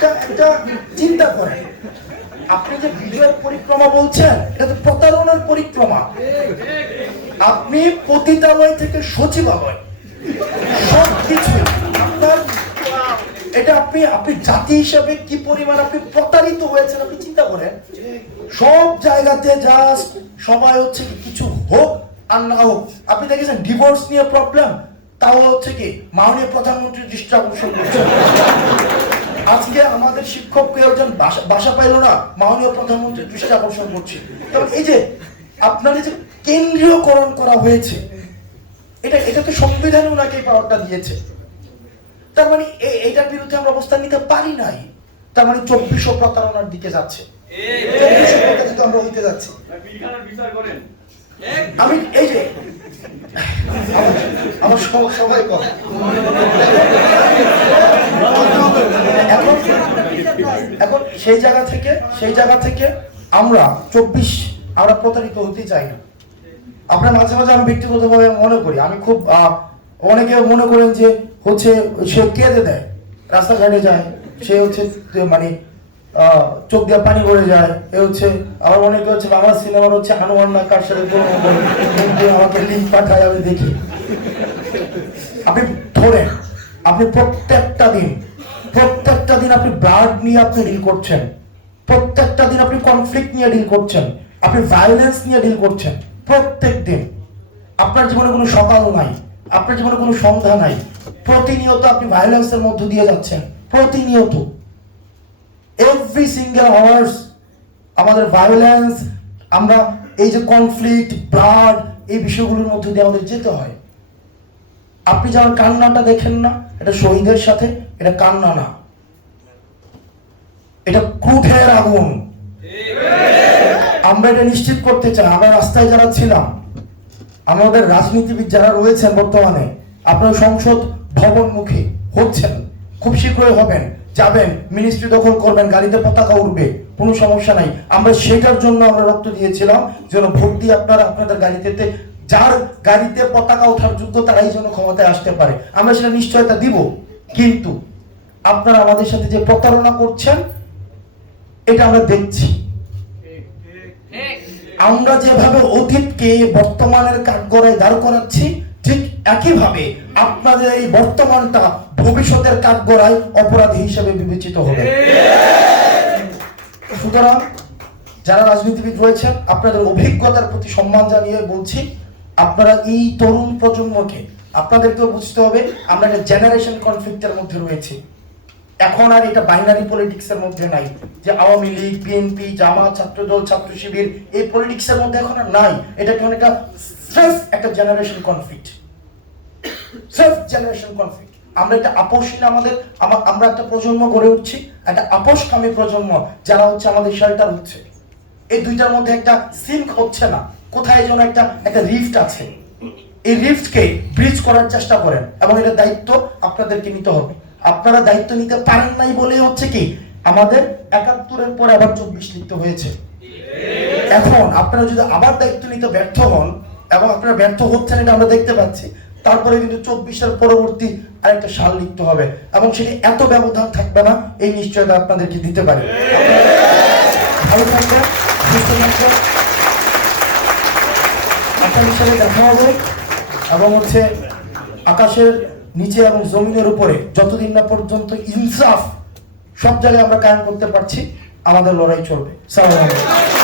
একটা একটা চিন্তা করেন। আপনি যে বিজয়ের পরিক্রমা বলছেন, এটা তো প্রতারণার পরিক্রমা। আপনি পতিতালয় থেকে সচিবালয়। সব কিছু আপনার, এটা আপনি আপনি জাতি হিসাবে কি পরিমাণ আপনি প্রতারিত হয়েছেন, আপনি চিন্তা করেন। সব জায়গাতে জাস্ট সবাই হচ্ছে কি কিছু হোক আর না হোক। আপনি দেখেছেন ডিভোর্স নিয়ে প্রবলেম তাও হচ্ছে কি মাননীয় প্রধানমন্ত্রী দৃষ্টি আকর্ষণ করছেন। আজকে আমাদের শিক্ষক কেউ বাসা পাইলো না, মাননীয় প্রধানমন্ত্রী দৃষ্টি আকর্ষণ করছে। কারণ এই যে আপনার যে কেন্দ্রীয়করণ করা হয়েছে, এটা এটা তো সংবিধান ওনাকে পাওয়ারটা দিয়েছে। তার মানে এ- এইটার বিরুদ্ধে আমরা অবস্থান নিতে পারি নাই। তার মানে চব্বিশশো প্রতারণার দিকে যাচ্ছে। আমরা হইতে যাচ্ছি। আমি এই যে আমার- সবাই কম। এখন এখন সেই জায়গা থেকে, সেই জায়গা থেকে আমরা চব্বিশ, আমরা প্রতারিত হতে চাই না। আপনার মাঝে মাঝে আমি ব্যক্তিগতভাবে মনে করি, আমি খুব অনেকে মনে করেন যে হচ্ছে সে কেঁদে দেয়, রাস্তাঘাটে যায়, সে হচ্ছে মানে চোখ দিয়ে পানি পড়ে যায়, এ হচ্ছে, আবার অনেকে হচ্ছে বাংলা সিনেমার হচ্ছে আনোয়ার না কার সাথে আমাকে লিঙ্ক পাঠায়, আমি দেখি। আপনি ধরেন, আপনি প্রত্যেকটা দিন প্রত্যেকটা দিন আপনি ব্লাড নিয়ে আপনি ডিল করছেন। প্রত্যেকটা দিন আপনি কনফ্লিক্ট নিয়ে ডিল করছেন। আপনি ভায়োলেন্স নিয়ে ডিল করছেন। প্রত্যেক দিন। আপনার জীবনে কোনো সকাল নাই। আপনার জীবনে কোনো সন্ধ্যা নাই। প্রতিনিয়ত আপনি ভায়োলেন্সের মধ্য দিয়ে যাচ্ছেন। প্রতিনিয়ত। এভরি সিঙ্গেল আওয়ার্স আমাদের ভায়োলেন্স আমরা এই যে কনফ্লিক্ট ব্লাড এই বিষয়গুলোর মধ্য দিয়ে আমাদের যেতে হয়। আপনি যেমন কান্নাটা দেখেন না, এটা শহীদের সাথে, এটা কান্না না। এটা ক্রুঠের আগুন। আমরা এটা নিশ্চিত করতে চাই, আমরা রাস্তায় যারা ছিলাম, আমাদের রাজনীতিবিদ যারা রয়েছেন বর্তমানে, আপনার সংসদ ভবন মুখী হচ্ছেন, খুব শীঘ্রই হবেন, যাবেন মিনিস্ট্রি দখল করবেন, গাড়িতে পতাকা উঠবে কোনো সমস্যা নাই। আমরা সেটার জন্য আমরা রক্ত দিয়েছিলাম, যেন ভোট দিয়ে আপনারা আপনাদের গাড়িতে যার গাড়িতে পতাকা ওঠার যোগ্য তারাই যেন ক্ষমতায় আসতে পারে। আমরা সেটা নিশ্চয়তা দিব। কিন্তু আপনারা আমাদের সাথে যে প্রতারণা করছেন, এটা আমরা দেখছি। আমরা যেভাবে অতীতকে বর্তমানের কাঠগড়ায় দাঁড় করাচ্ছি, ঠিক একইভাবে আপনাদের এই বর্তমানটা ভবিষ্যতের কাঠগড়ায় অপরাধী হিসেবে বিবেচিত হবে। সুতরাং যারা রাজনীতিবিদ রয়েছেন, আপনাদের অভিজ্ঞতার প্রতি সম্মান জানিয়ে বলছি আপনারা এই তরুণ প্রজন্মকে আপনাদেরকেও বুঝতে হবে, আমরা একটা জেনারেশন কনফ্লিক্টের মধ্যে রয়েছি। এখন আর এটা বাইনারি পলিটিক্সের মধ্যে নাই, যে আওয়ামী লীগ বিএনপি জামাত, ছাত্রদল, ছাত্র শিবির, এই পলিটিক্সের মধ্যে এখন আর নাই। এটা এখন একটা স্রেফ একটা জেনারেশন কনফ্লিক্ট স্রেফ জেনারেশন কনফ্লিক্ট আমরা একটা আপোষহীন আমাদের আমরা একটা প্রজন্ম গড়ে উঠছি, একটা আপোষকামী প্রজন্ম যারা হচ্ছে আমাদের শেল্টার হচ্ছে। এই দুইটার মধ্যে একটা সিঙ্ক হচ্ছে না। কোথায় যেন একটা একটা রিফট আছে। এই রিফটকে ব্রিজ করার চেষ্টা করেন এবং এটা দায়িত্ব আপনাদেরকে নিতে হবে। আপনারা দায়িত্ব নিতে পারেন নাই বলে হচ্ছে কি, আমাদের একাত্তরের পরে আবার চব্বিশ লিখতে হয়েছে। এখন আপনারা যদি আবার দায়িত্ব নিতে ব্যর্থ হন এবং আপনারা ব্যর্থ হচ্ছেন এটা আমরা দেখতে পাচ্ছি, তারপরে কিন্তু চব্বিশের পরবর্তী আরেকটা সাল লিখতে হবে এবং সেটি এত ব্যবধান থাকবে না, এই নিশ্চয়তা আপনাদেরকে দিতে পারে। ভালো থাকবেন, সুস্থ থাকবেন। আপনাদের দেখা হবে এবং হচ্ছে আকাশের নিচে এবং জমিনের উপরে যতদিন না পর্যন্ত ইনসাফ সব জায়গায় আমরা কায়েম করতে পারছি, আমাদের লড়াই চলবে। সালাম